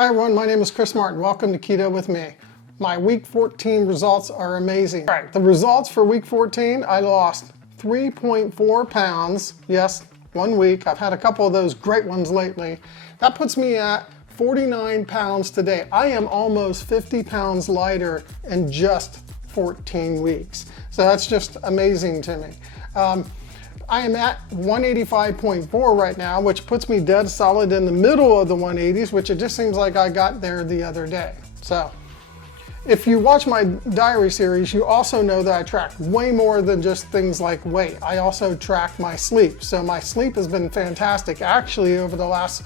Hi everyone, my name is Chris Martin. Welcome to Keto with me. My week 14 results are amazing. All right, the results for week 14, I lost 3.4 pounds. Yes, 1 week. I've had a couple of those great ones lately. That puts me at 49 pounds today. I am almost 50 pounds lighter in just 14 weeks. So that's just amazing to me. I am at 185.4 right now, which puts me dead solid in the middle of the 180s, which it just seems like I got there the other day. So if you watch my diary series, you also know that I track way more than just things like weight. I also track my sleep. So my sleep has been fantastic. Actually, over the last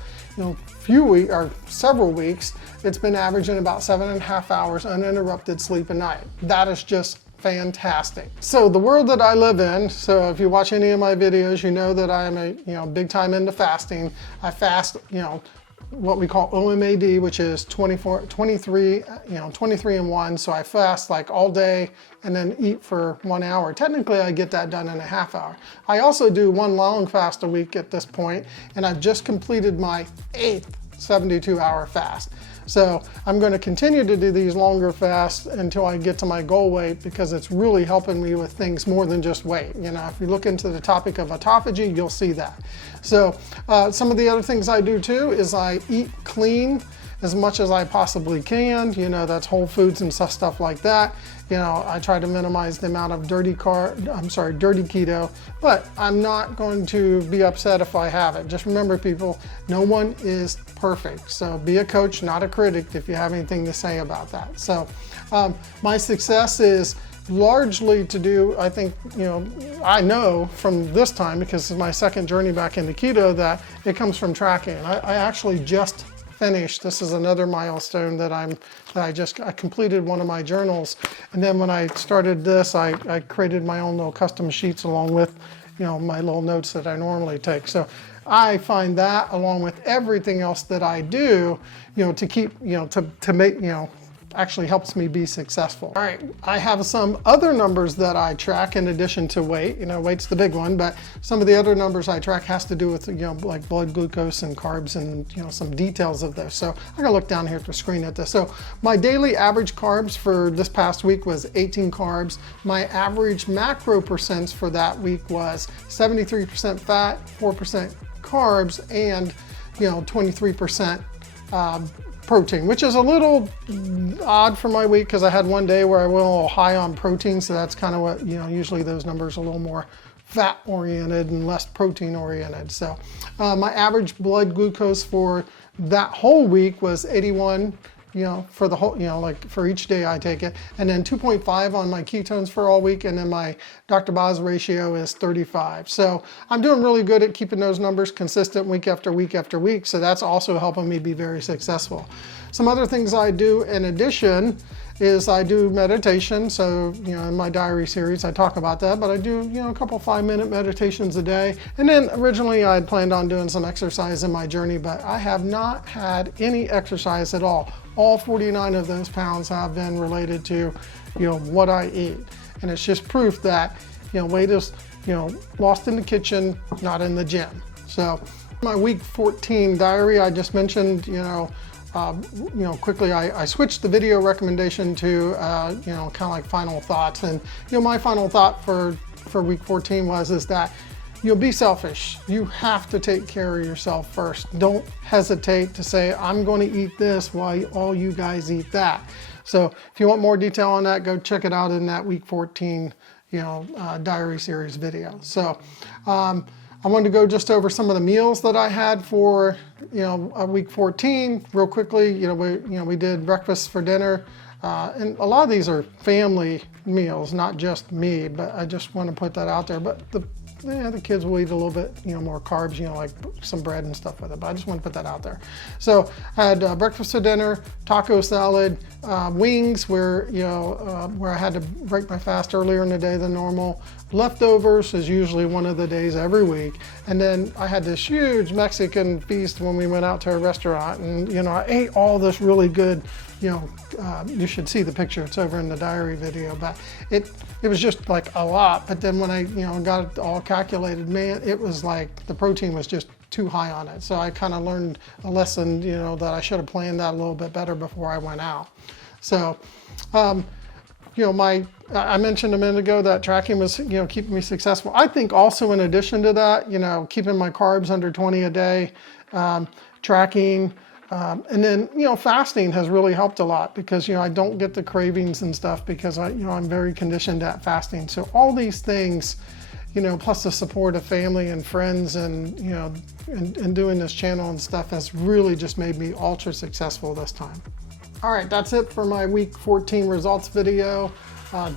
few weeks or several weeks, it's been averaging about 7.5 hours uninterrupted sleep a night. That is just fantastic. So the world that I live in, so if you watch any of my videos, you know that I am a big time into fasting. I fast, what we call OMAD, which is 23 and 1. So I fast like all day and then eat for 1 hour. Technically, I get that done in a half hour. I also do one long fast a week at this point, and I've just completed my 8th 72-hour fast. So I'm going to continue to do these longer fasts until I get to my goal weight, because it's really helping me with things more than just weight. If you look into the topic of autophagy, you'll see that. So some of the other things I do too is I eat clean as much as I possibly can. That's whole foods and stuff like that. I try to minimize the amount of dirty keto, but I'm not going to be upset if I have it. Just remember, people, no one is perfect. So be a coach, not a critic, if you have anything to say about that. So my success is largely to do, I think, I know from this time, because it's my second journey back into keto, that it comes from tracking. I actually just finished. This is another milestone that I completed one of my journals, and then when I started this, I created my own little custom sheets along with my little notes that I normally take. So I find that, along with everything else that I do, to keep to make actually helps me be successful. All right, I have some other numbers that I track in addition to weight. Weight's the big one, but some of the other numbers I track has to do with like blood glucose and carbs and some details of those. So I gotta look down here at the screen at this. So my daily average carbs for this past week was 18 carbs. My average macro percents for that week was 73% fat, 4% carbs, and 23% protein, which is a little odd for my week, because I had one day where I went a little high on protein. So that's kind of what, usually those numbers are a little more fat oriented and less protein oriented. So my average blood glucose for that whole week was 81, for the whole, like for each day I take it, and then 2.5 on my ketones for all week, and then my Dr. Boz ratio is 35. So I'm doing really good at keeping those numbers consistent week after week after week. So that's also helping me be very successful. Some other things I do in addition is I do meditation. So, in my diary series, I talk about that, but I do, a couple 5-minute meditations a day. And then originally I had planned on doing some exercise in my journey, but I have not had any exercise at all. All 49 of those pounds have been related to, what I eat. And it's just proof that, weight is, lost in the kitchen, not in the gym. So my week 14 diary, I just mentioned, quickly, I switched the video recommendation to, kind of like final thoughts. And, my final thought for week 14 is that be selfish. You have to take care of yourself first. Don't hesitate to say, I'm going to eat this while all you guys eat that. So if you want more detail on that, go check it out in that week 14, diary series video. So, I wanted to go just over some of the meals that I had for, week 14 real quickly. We did breakfast for dinner, and a lot of these are family meals, not just me, but I just want to put that out there. But the kids will eat a little bit, more carbs, like some bread and stuff with it, but I just want to put that out there. So I had breakfast for dinner, taco salad, wings where I had to break my fast earlier in the day than normal. Leftovers is usually one of the days every week. And then I had this huge Mexican feast when we went out to a restaurant, and I ate all this really good, you should see the picture, it's over in the diary video, but it was just like a lot. But then when I got it all calculated, man, it was like the protein was just too high on it. So I kind of learned a lesson, you know, that I should have planned that a little bit better before I went out. So, you know, I mentioned a minute ago that tracking was, you know, keeping me successful. I think also in addition to that, you know, keeping my carbs under 20 a day, tracking, and then, you know, fasting has really helped a lot because, you know, I don't get the cravings and stuff because I'm very conditioned at fasting. So all these things, you know, plus the support of family and friends and, you know, and doing this channel and stuff has really just made me ultra successful this time. All right, that's it for my week 14 results video.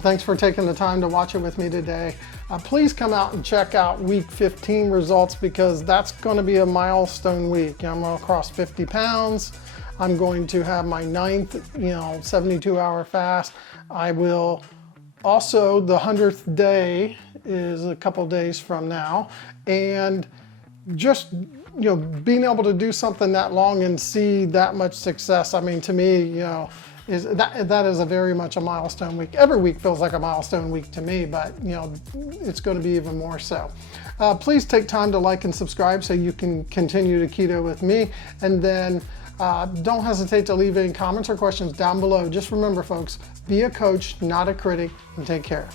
Thanks for taking the time to watch it with me today. Please come out and check out week 15 results because that's going to be a milestone week. I'm going to cross 50 pounds. I'm going to have my 9th, you know, 72-hour fast. I will also, the 100th day is a couple days from now. And just, you know, being able to do something that long and see that much success, I mean, to me, you know, that is a very much a milestone week. Every week feels like a milestone week to me, but you know, it's going to be even more so. Please take time to like and subscribe so you can continue to keto with me. And then don't hesitate to leave any comments or questions down below. Just remember, folks, be a coach, not a critic, and take care.